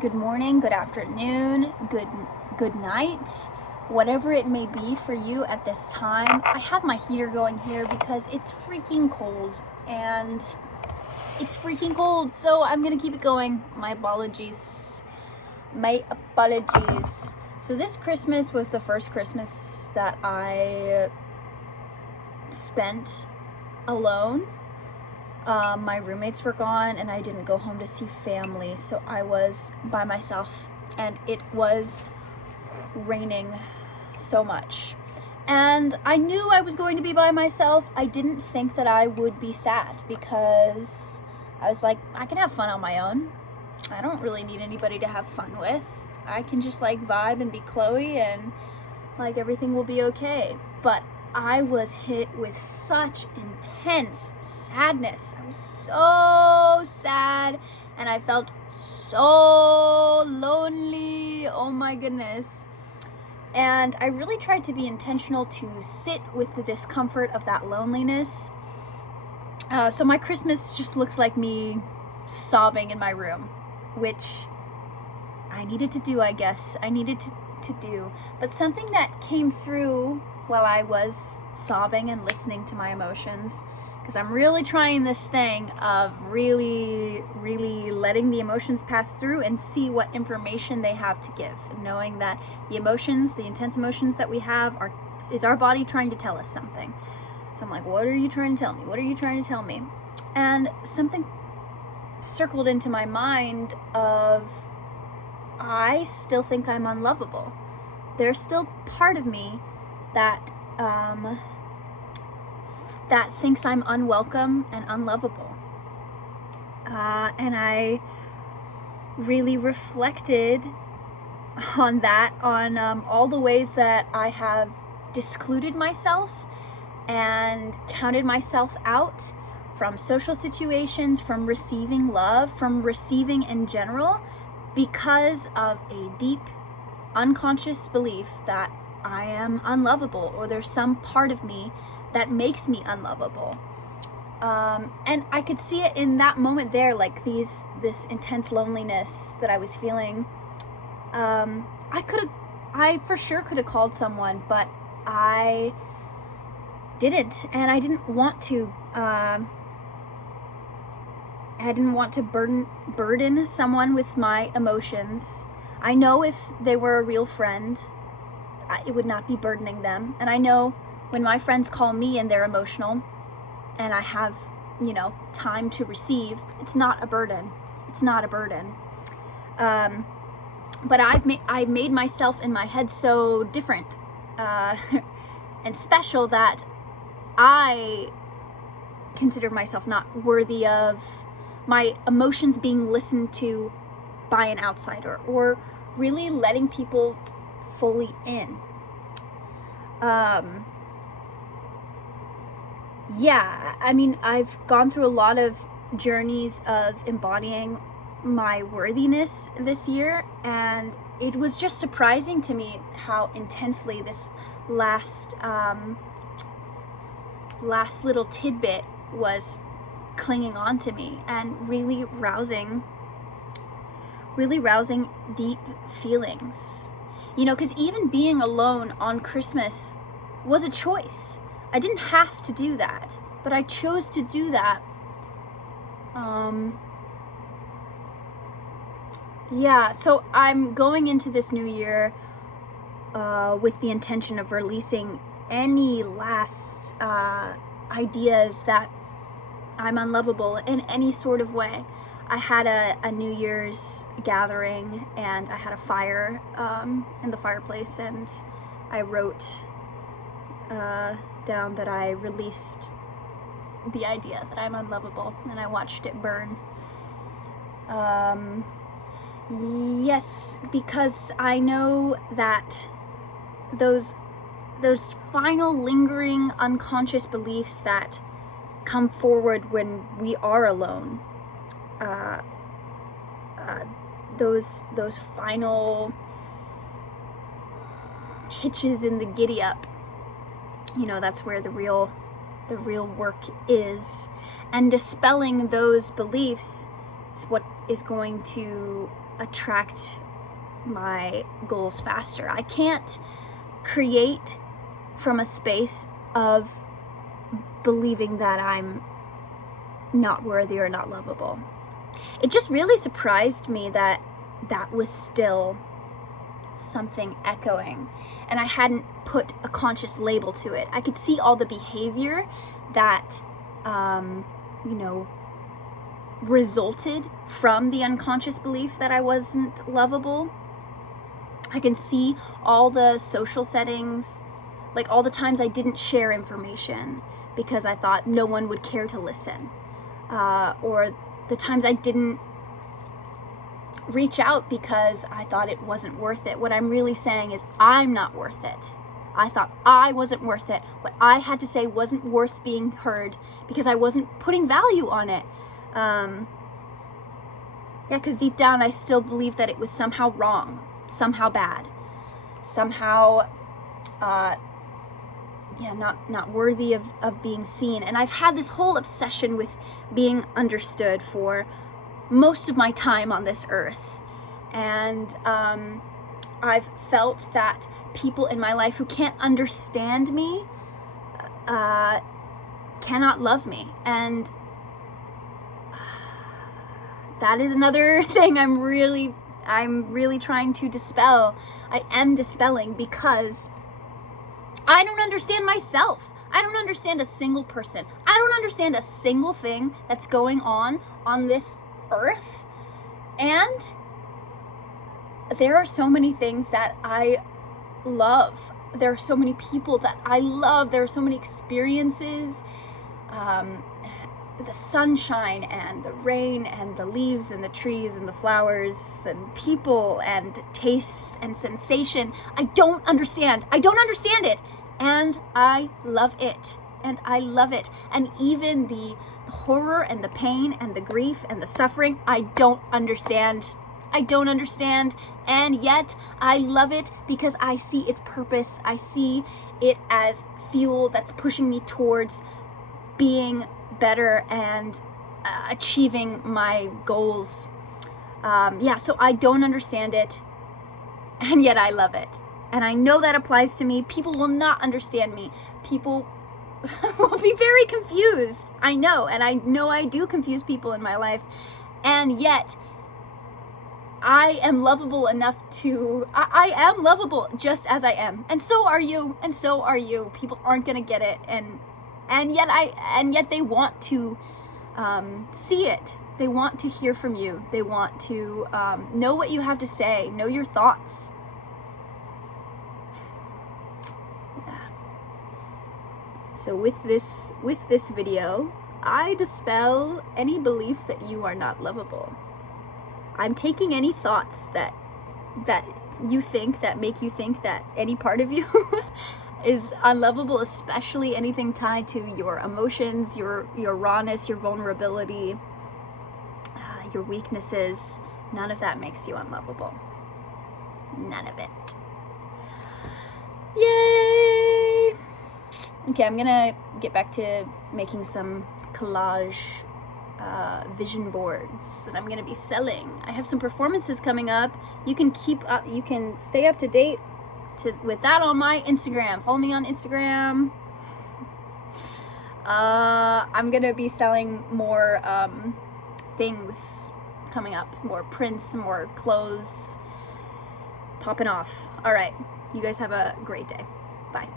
good morning, good afternoon, good night, whatever it may be for you at this time. I have my heater going here because it's freaking cold, so I'm gonna keep it going. My apologies. So this Christmas was the first Christmas that I spent alone. My roommates were gone and I didn't go home to see family, so I was by myself, and it was raining so much. And I knew I was going to be by myself. I didn't think that I would be sad because I was like, I can have fun on my own. I don't really need anybody to have fun with. I can just like vibe and be Chloe and like everything will be okay. But I was hit with such intense sadness. I was so sad and I felt so lonely. Oh my goodness. And I really tried to be intentional to sit with the discomfort of that loneliness. So my Christmas just looked like me sobbing in my room, which I needed to do, I guess. I needed to do. But something that came through while I was sobbing and listening to my emotions, because I'm really trying this thing of really letting the emotions pass through and see what information they have to give, and knowing that the emotions, the intense emotions that we have is our body trying to tell us something. So I'm like, what are you trying to tell me? What are you trying to tell me? And something circled into my mind of, I still think I'm unlovable. There's still part of me that that thinks I'm unwelcome and unlovable. And I really reflected on that, on all the ways that I have discluded myself and counted myself out from social situations, from receiving love, from receiving in general, because of a deep unconscious belief that I am unlovable, or there's some part of me that makes me unlovable. And I could see it in that moment there, like this intense loneliness that I was feeling. I for sure could have called someone, but I didn't, and I didn't want to. I didn't want to burden someone with my emotions. I know if they were a real friend, it would not be burdening them. And I know when my friends call me and they're emotional and I have, time to receive, it's not a burden. It's not a burden. But I made myself in my head so different and special that I consider myself not worthy of my emotions being listened to by an outsider, or really letting people fully in. I mean, I've gone through a lot of journeys of embodying my worthiness this year, and it was just surprising to me how intensely this last little tidbit was clinging on to me and really rousing deep feelings. Because even being alone on Christmas was a choice. I didn't have to do that, but I chose to do that. So I'm going into this new year with the intention of releasing any last ideas that I'm unlovable in any sort of way. I had a New Year's gathering and I had a fire in the fireplace, and I wrote down that I released the idea that I'm unlovable, and I watched it burn. Yes, because I know that those final lingering unconscious beliefs that come forward when we are alone, those final hitches in the giddy up, that's where the real work is. And dispelling those beliefs is what is going to attract my goals faster. I can't create from a space of believing that I'm not worthy or not lovable. It just really surprised me that that was still something echoing, and I hadn't put a conscious label to it. I could see all the behavior that, resulted from the unconscious belief that I wasn't lovable. I can see all the social settings, like all the times I didn't share information because I thought no one would care to listen, or the times I didn't reach out because I thought it wasn't worth it. What I'm really saying is I'm not worth it. I thought I wasn't worth it. What I had to say wasn't worth being heard because I wasn't putting value on it. Because deep down I still believed that it was somehow wrong, somehow bad, somehow not worthy of being seen. And I've had this whole obsession with being understood for most of my time on this earth. And I've felt that people in my life who can't understand me cannot love me. And that is another thing I'm really trying to dispel. I am dispelling because I don't understand myself. I don't understand a single person. I don't understand a single thing that's going on this earth. And there are so many things that I love. There are so many people that I love. There are so many experiences. The sunshine and the rain and the leaves and the trees and the flowers and people and tastes and sensation. I don't understand it. And I love it. And I love it. And even the horror and the pain and the grief and the suffering, I don't understand. And yet I love it because I see its purpose. I see it as fuel that's pushing me towards being better and achieving my goals. So I don't understand it, and yet I love it. And I know that applies to me. People will not understand me. People will be very confused. I know, and I know I do confuse people in my life. And yet, I am lovable enough to, I am lovable just as I am. And so are you, and so are you. People aren't gonna get it, and yet they want to see it. They want to hear from you. They want to know what you have to say, know your thoughts. Yeah. So with this video, I dispel any belief that you are not lovable. I'm taking any thoughts that you think, that make you think that any part of you is unlovable, especially anything tied to your emotions, your rawness, your vulnerability, your weaknesses. None of that makes you unlovable. None of it. Yay! Okay, I'm gonna get back to making some collage vision boards that I'm gonna be selling. I have some performances coming up. You can keep up, you can stay up to date with that on my Instagram. Follow me on Instagram. I'm gonna be selling more things coming up, more prints, more clothes popping off. All right, you guys have a great day. Bye.